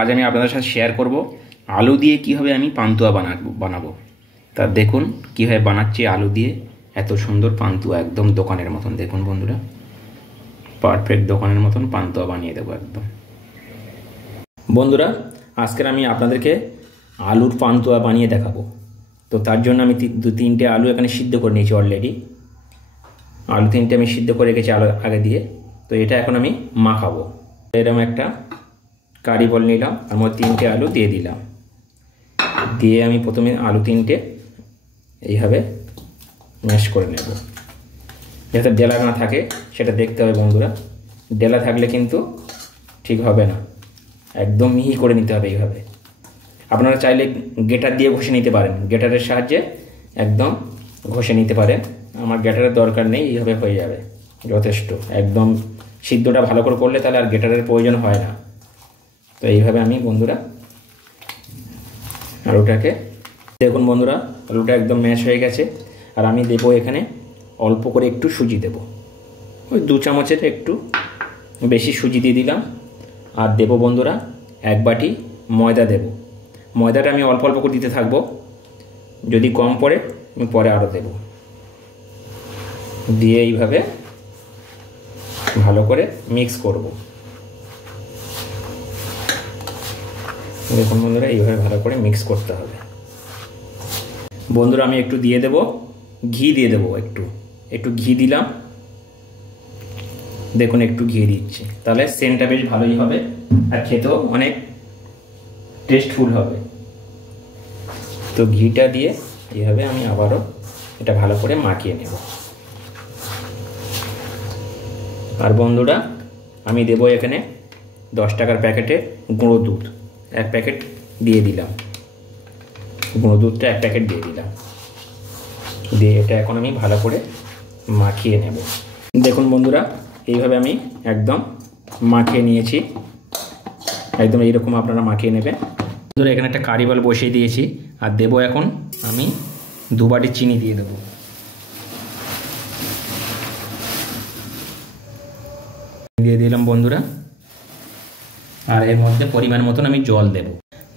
আজ আমি আপনাদের সাথে শেয়ার করব আলু দিয়ে কীভাবে আমি পান্তুয়া বানাবো। তা দেখুন কীভাবে বানাচ্ছি আলু দিয়ে এত সুন্দর পান্তুয়া, একদম দোকানের মতন। দেখুন বন্ধুরা, পারফেক্ট দোকানের মতন পান্তুয়া বানিয়ে দেবো একদম। বন্ধুরা, আজকের আমি আপনাদেরকে আলুর পান্তুয়া বানিয়ে দেখাবো। তো তার জন্য আমি 2-3টে আলু এখানে সিদ্ধ করে নিয়েছি অলরেডি। আলু 3টে আমি সিদ্ধ করে রেখেছি আলু আগে দিয়ে। তো এটা এখন আমি মাখাবো। এরকম একটা কারি বল নিলাম, আর মধ্যে 3টে আলু দিয়ে দিলাম। দিয়ে আমি প্রথমে আলু 3টে এইভাবে ম্যাশ করে নেব, যাতে ডেলা না থাকে সেটা দেখতে হবে বন্ধুরা। ডেলা থাকলে কিন্তু ঠিক হবে না, একদম মিহি করে নিতে হবে এইভাবে। আপনারা চাইলে গ্রেটার দিয়ে ঘষে নিতে পারেন, গ্রেটারের সাহায্যে একদম ঘষে নিতে পারেন। আমার গ্রেটারের দরকার নেই, এইভাবে হয়ে যাবে যথেষ্ট। একদম সিদ্ধটা ভালো করে করলে তাহলে আর গ্রেটারের প্রয়োজন হয় না। তো এইভাবে আমি বন্ধুরা আলুটাকে, দেখুন বন্ধুরা আলুটা একদম ম্যাশ হয়ে গেছে। আর আমি দেবো এখানে অল্প করে একটু সুজি দেব, ওই 2 চামচের একটু বেশি সুজি দিয়ে দিলাম। আর দেবো বন্ধুরা 1 বাটি ময়দা দেব। ময়দাটা আমি অল্প অল্প করে দিতে থাকবো, যদি কম পড়ে আমি পরে আরও দেব। দিয়ে এইভাবে ভালো করে মিক্স করব। দেখুন বন্ধুরা, এইভাবে ভালো করে মিক্স করতে হবে। বন্ধুরা আমি একটু দিয়ে দেব ঘি, দিয়ে দেবো একটু ঘি দিলাম। দেখুন একটু ঘি দিচ্ছি, তাহলে সেন্টটা বেশ ভালোই হবে আর খেতেও অনেক টেস্টফুল হবে। তো ঘিটা দিয়ে এইভাবে আমি আবারও এটা ভালো করে মাখিয়ে নেব। আর বন্ধুরা আমি দেব এখানে 10 টাকার প্যাকেটে গুঁড়ো দুধ 1 প্যাকেট দিয়ে দিলাম। গুঁড়ো দুধটা 1 প্যাকেট দিয়ে দিলাম। দিয়ে এটা এখন আমি ভালো করে মাখিয়ে নেব। দেখুন বন্ধুরা, এইভাবে আমি একদম মাখিয়ে নিয়েছি। একদম এইরকম আপনারা মাখিয়ে নেবেন। বন্ধুরা এখানে একটা কারি বল বসিয়ে দিয়েছি, আর দেবো এখন আমি 2 বাটি চিনি দিয়ে দেবো। দিয়ে দিলাম বন্ধুরা। আর এর মধ্যে পরিমাণ মতন আমি জল দেব।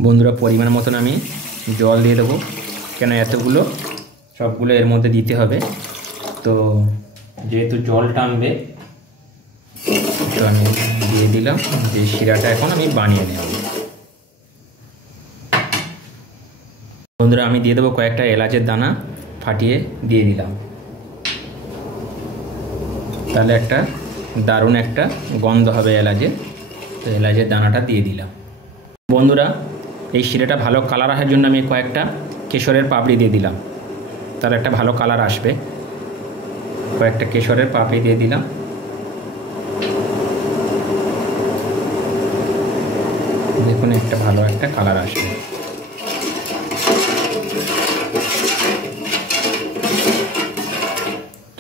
বন্ধুরা পরিমাণ মতন আমি জল দিয়ে দেবো, কেন এতগুলো সবগুলো এর মধ্যে দিতে হবে। তো যেহেতু জল টানবে তো আমি দিয়ে দিলাম। যে শিরাটা এখন আমি বানিয়ে নেব। বন্ধুরা আমি দিয়ে দেবো কয়েকটা এলাচের দানা ফাটিয়ে দিয়ে দিলাম, তাহলে একটা দারুণ একটা গন্ধ হবে এলাচের। তো এলাচের দানাটা দিয়ে দিলাম। বন্ধুরা এই শিরাটা ভালো কালার আসার জন্য আমি কয়েকটা কেশরের পাপড়ি দিয়ে দিলাম, তাহলে একটা ভালো কালার আসবে। কয়েকটা কেশরের পাপড়ি দিয়ে দিলাম। দেখুন একটা ভালো একটা কালার আসবে।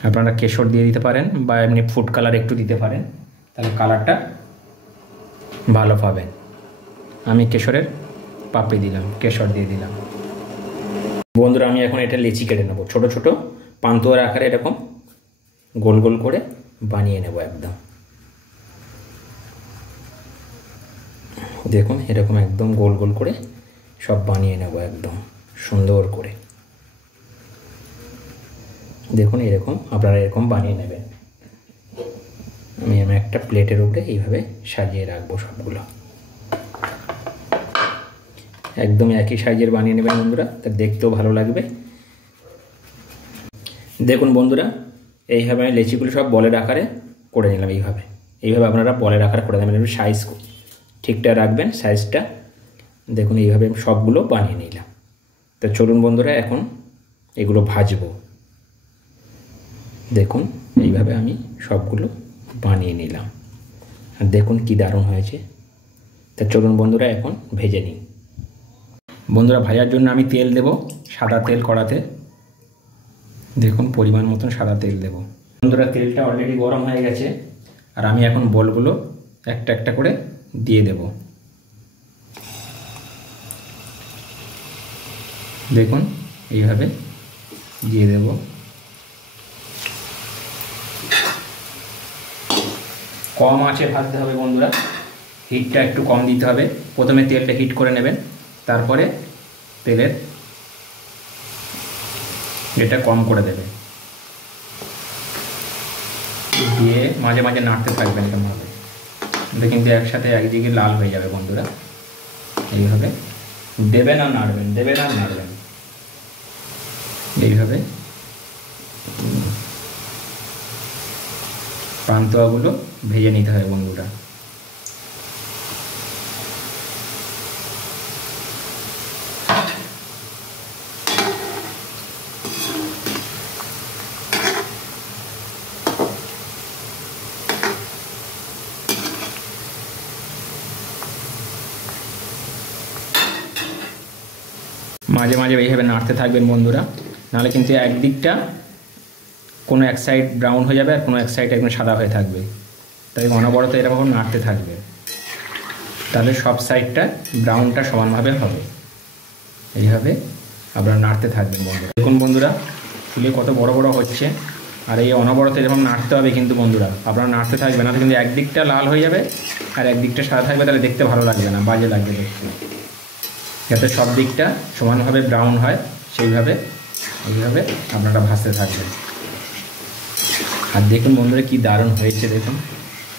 আপনারা কেশর দিয়ে দিতে পারেন বা এমনি ফুড কালার একটু দিতে পারেন, তাহলে কালারটা ভালো পাবেন। আমি কেশরের পাপড়ি দিলাম, কেশর দিয়ে দিলাম। বন্ধুরা আমি এখন এটা লেচি কেটে নেব, ছোট ছোট পান্তুয়ার আকারে এরকম গোল গোল করে বানিয়ে নেব একদম। দেখুন এরকম একদম গোল গোল করে সব বানিয়ে নেব একদম সুন্দর করে। দেখুন এরকম আপনারা এরকম বানিয়ে নেবেন। আমি একটা প্লেটের উপরে এইভাবে সাজিয়ে রাখবো সবগুলো। একদম একই সাইজের বানিয়ে নেবেন বন্ধুরা, তা দেখতেও ভালো লাগবে। দেখুন বন্ধুরা এইভাবে আমি লেচিগুলো সব বলের আকারে করে নিলাম। এইভাবে আপনারা বলের আকারে করে দেবেন, সাইজ ঠিকঠাক রাখবেন সাইজটা। দেখুন এইভাবে আমি সবগুলো বানিয়ে নিলাম। তো চলুন বন্ধুরা এখন এগুলো ভাজবো। দেখুন এইভাবে আমি সবগুলো বানিয়ে নিলাম, আর দেখুন কি দারুণ হয়েছে। তা চলুন বন্ধুরা এখন ভেজে নিই। বন্ধুরা ভাজার জন্য আমি তেল দেব, সাদা তেল কড়াতে। দেখুন পরিমাণ মতন সাদা তেল দেব। বন্ধুরা তেলটা অলরেডি গরম হয়ে গেছে, আর আমি এখন বলগুলো একটা একটা করে দিয়ে দেব। দেখুন এইভাবে দিয়ে দেব। কম আঁচে ভাজতে হবে বন্ধুরা, হিটটা একটু কম দিতে হবে। প্রথমে তেলটা হিট করে নেবেন, তারপরে তেলের এটা কম করে দেবে, দিয়ে মাঝে মাঝে নাড়তে থাকবেন এরকমভাবে। এটা কিন্তু একসাথে একদিকে লাল হয়ে যাবে বন্ধুরা। এইভাবে দেবেন আর নাড়বেন, দেবেন আর নাড়বেন, এইভাবে পান্তুয়াগুলো ভেজে নিতে হবে বন্ধুরা। মাঝে মাঝে এইভাবে নাড়তে থাকবেন বন্ধুরা, নাহলে কিন্তু একদিকটা কোনো এক সাইড ব্রাউন হয়ে যাবে আর কোনো এক সাইড একদম সাদা হয়ে থাকবে। তাই অনবরত এরকম নাড়তে থাকবে, তাহলে সব সাইডটা ব্রাউনটা সমানভাবে হবে। এইভাবে আপনারা নাড়তে থাকবেন বন্ধুরা। দেখুন বন্ধুরা ফুলে কত বড় বড় হচ্ছে, আর এই অনবরত এরকম নাড়তে হবে কিন্তু বন্ধুরা। আপনারা নাড়তে থাকবেন, না কিন্তু একদিকটা লাল হয়ে যাবে আর একদিকটা সাদা থাকবে, তাহলে দেখতে ভালো লাগবে না, বাজে লাগবে দেখতে। যাতে সব দিকটা সমানভাবে ব্রাউন হয় সেইভাবে এইভাবে আপনারা ভাজতে থাকবেন। আর দেখুন বন্ধুরা কি দারুণ হয়েছে, দেখুন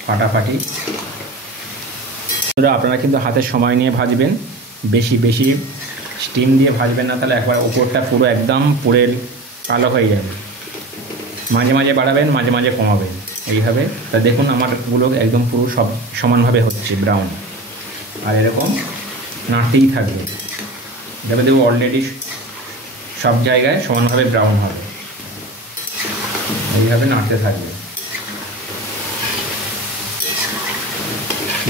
ফাটাফাটি। বন্ধুরা আপনারা কিন্তু হাতে সময় নিয়ে ভাজবেন, বেশি বেশি স্টিম দিয়ে ভাজবেন না, তাহলে একবার উপরটা পুরো একদম পুড়ে কালো হয়ে যাবে। মাঝে মাঝে বাড়াবেন, মাঝে মাঝে কমাবেন এইভাবে। তা দেখুন আমারগুলো একদম পুরো সব সমানভাবে হচ্ছে ব্রাউন, আর এরকম নাড়তেই থাকবে, যাতে দেখব অলরেডি সব জায়গায় সমানভাবে ব্রাউন হবে। এইভাবে নাড়তে থাকবে।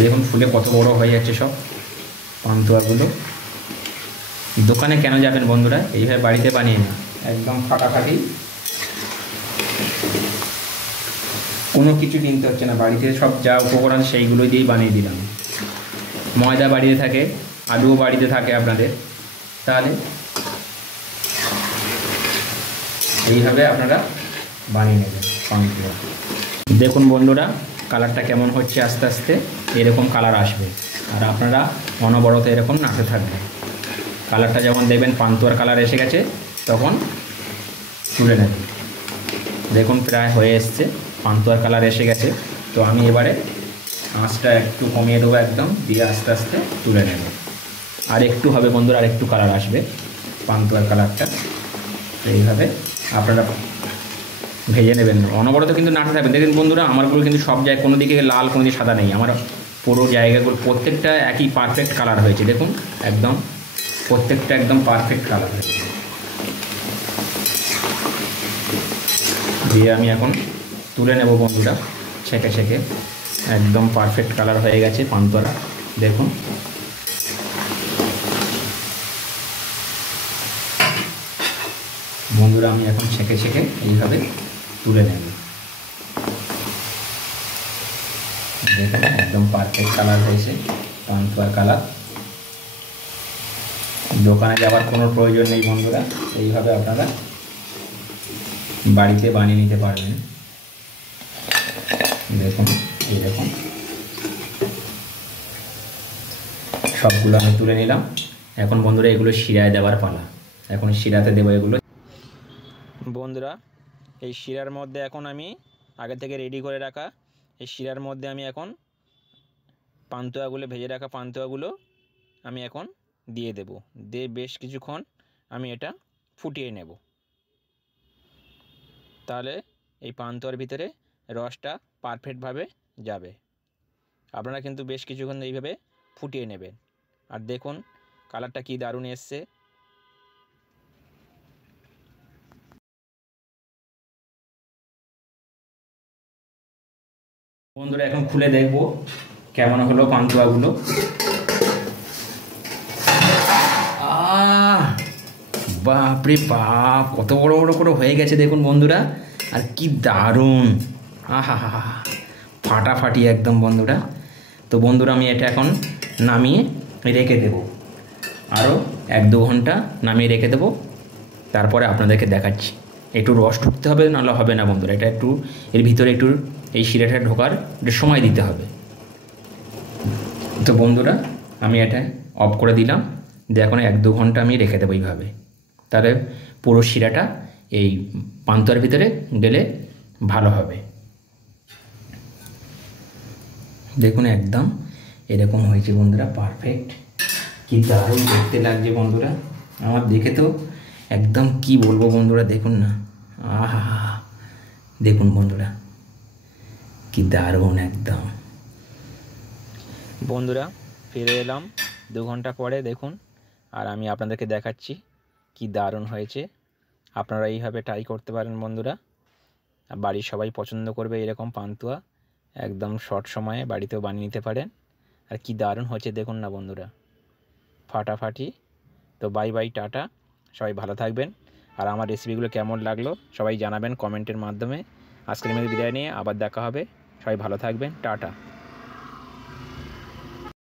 দেখুন ফুলে কত বড় হয়ে যাচ্ছে সব পান্তুয়াগুলো। দোকানে কেন যাবেন বন্ধুরা, এইভাবে বাড়িতে বানিয়ে না, একদম ফাটাফাটি, কোনো কিছু কিনতে হচ্ছে না, বাড়িতে সব যা উপকরণ সেইগুলো দিয়েই বানিয়ে দিলাম। ময়দা বাড়িতে থাকে, আলুও বাড়িতে থাকে আপনাদের, তাহলে এইভাবে আপনারা বানিয়ে নেবেন পান্তুয়া। দেখুন বন্ধুরা কালারটা কেমন হচ্ছে, আস্তে আস্তে এরকম কালার আসবে, আর আপনারা অনবরত এরকম নাড়তে থাকবেন। কালারটা যখন দেখবেন পান্তুয়ার কালার এসে গেছে তখন তুলে নেবেন। দেখুন প্রায় হয়ে এসছে, পান্তুয়ার কালার এসে গেছে। তো আমি এবারে আঁচটা একটু কমিয়ে দেবো একদম, দিয়ে আস্তে আস্তে তুলে নেব। আর একটু হবে বন্ধুরা, আর একটু কালার আসবে পান্তুয়ার কালারটা। তো এইভাবে আপনারা ভেজে নেবেন, অনবরত কিন্তু নাড়তে থাকবেন। দেখুন বন্ধুরা আমারগুলো কিন্তু সব জায়গায় কোনো দিকে লাল কোনো দিকে সাদা নেই, আমার পুরো জায়গাগুলো প্রত্যেকটা একই পারফেক্ট কালার হয়েছে। দেখুন একদম প্রত্যেকটা একদম পারফেক্ট কালার হয়েছে। দিয়ে আমি এখন তুলে নেব বন্ধুরা, ছেঁকে ছেঁকে একদম পারফেক্ট কালার হয়ে গেছে পান্তুয়াটা। দেখুন বন্ধুরা আমি এখন ছেঁকে ছেঁকে এইভাবে তুলে নেব। দেখুন একদম পারফেক্ট কালার হয়েছে পান্তুয়ার কালার। দোকানে যাওয়ার কোনো প্রয়োজন নেই বন্ধুরা, এইভাবে আপনারা বাড়িতে বানিয়ে নিতে পারবেন। দেখুন এইরকম সবগুলো আমি তুলে নিলাম। এখন বন্ধুরা এগুলো শিরায় দেওয়ার পালা, এখন শিরাতে দেবো এগুলো। বন্ধুরা এই শিরার মধ্যে এখন আমি আগে থেকে রেডি করে রাখা এই শিরার মধ্যে আমি এখন পান্তুয়াগুলো, ভেজে রাখা পান্তুয়াগুলো আমি এখন দিয়ে দেব। দিয়ে বেশ কিছুক্ষণ আমি এটা ফুটিয়ে নেব, তাহলে এই পান্তুয়ার ভিতরে রসটা পারফেক্টভাবে যাবে। আপনারা কিন্তু বেশ কিছুক্ষণ এইভাবে ফুটিয়ে নেবেন। আর দেখুন কালারটা কি দারুণ এসছে। বন্ধুরা এখন খুলে দেখব কেমন হলো পান্তুয়াগুলো। বাপরে বাপ, কত বড় বড় করে হয়ে গেছে দেখুন বন্ধুরা, আর কি দারুণ, আহা হা হা, ফাটাফাটি একদম বন্ধুরা। তো বন্ধুরা আমি এটা এখন নামিয়ে রেখে দেব, আরও 1-2 ঘন্টা নামিয়ে রেখে দেব, তারপরে আপনাদেরকে দেখাচ্ছি। একটু রস ঢুকতে হবে, নাহলে হবে না বন্ধুরা। এটা একটু এর ভিতরে একটু এই শিরাটা ঢোকার একটু সময় দিতে হবে। তো বন্ধুরা আমি এটা অফ করে দিলাম, দিয়ে এখন 1-2 ঘন্টা আমি রেখে দেবো এইভাবে। তাহলে পুরো শিরাটা এই পান্তুয়ার ভিতরে গেলে ভালো হবে। দেখুন একদম এরকম হয়েছে বন্ধুরা, পারফেক্ট। কি দারুণ দেখতে লাগছে বন্ধুরা, আমার দেখে তো একদম কি বলবো বন্ধুরা, দেখুন না, আহা দেখুন বন্ধুরা কি দারুণ একদম। বন্ধুরা ফিরে এলাম 2 ঘন্টা পরে, দেখুন, আর আমি আপনাদেরকে দেখাচ্ছি কি দারুণ হয়েছে। আপনারা এইভাবে ট্রাই করতে পারেন বন্ধুরা, বাড়ির সবাই পছন্দ করবে এরকম পান্তুয়া, একদম শর্ট সময়ে বাড়িতেও বানিয়ে নিতে পারেন। আর কি দারুণ হয়েছে দেখুন না বন্ধুরা, ফাটাফাটি। তো বাই বাই, টাটা, সবাই ভালো থাকবেন। আর আমার রেসিপিগুলো কেমন লাগলো সবাই জানাবেন কমেন্টের মাধ্যমে। আজকের মধ্যে বিদায় নিয়ে আবার দেখা হবে, সবাই ভালো থাকবেন, টাটা।